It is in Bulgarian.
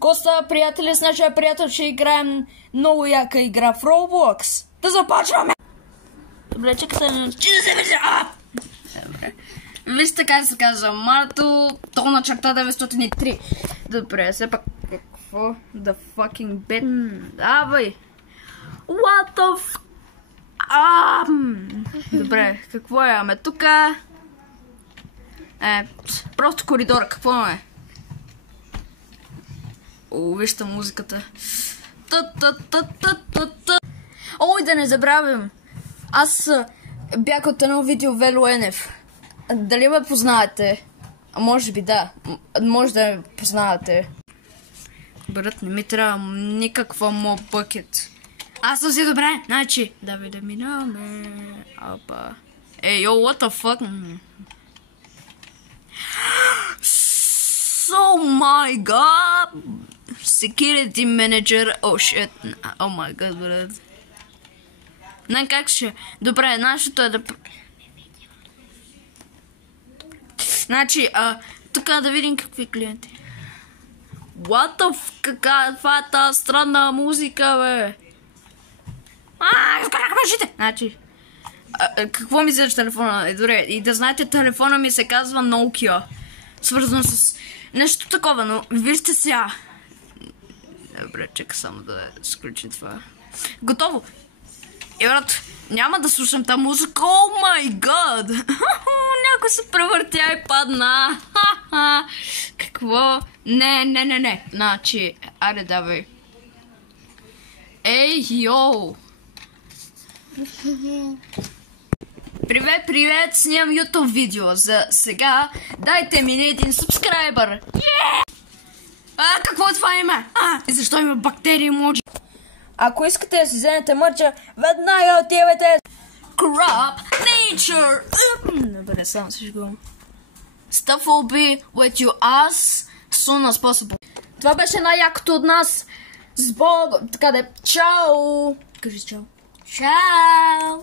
Коста, приятели, с нашия приятел ще играем много яка игра в Roblox. Да започваме! Добре, чакайте, че да се вижда! Добре. Вижте как се казва Марто, тона черта 903. Добре, все пак какво? The fucking bed. Давай! What the f... Добре, какво имаме тука? Просто коридора, какво е? О, вижте музиката. Ой, да не забравям. Аз бях от едно видео Вело Енев. Дали ме познавате? Може би да. Може да ме познавате. Брат, не ми трябва никаква моb бъкет. Аз съм си добре. Значи, давай да минаме. Опа. Ей, йо, what the fuck? Oh my god! Security manager. Oh shit. Oh my god, брат. Не, как ще? Добре, нашето е да... Значи, тук да видим какви клиенти. What the f... Каква е тази странна музика, бе? Изкарах мъжите! Значи... какво мисля, че телефона е? Добре, и да знаете, телефона ми се казва Nokia. Свързано с нещо такова, но вижте сега. Добре, чека само да изключи това. Готово! И брат, няма да слушам тази музика. О май гад! Някой се превъртя и падна. Какво? Не. Значи, аре давай. Ей, йоу! Привет, снимам YouTube видео. За сега дайте ми един субскрайбър. Какво е това име? И защо има бактерии емоджи? Ако искате да си вземете мърча, веднага отивайте. Crop nature. Добре, само си шегувам. Stuff will be with you as soon as possible. Това беше най-якото от нас. С Бог. Така да е. Чао. Кажи чао. Чао.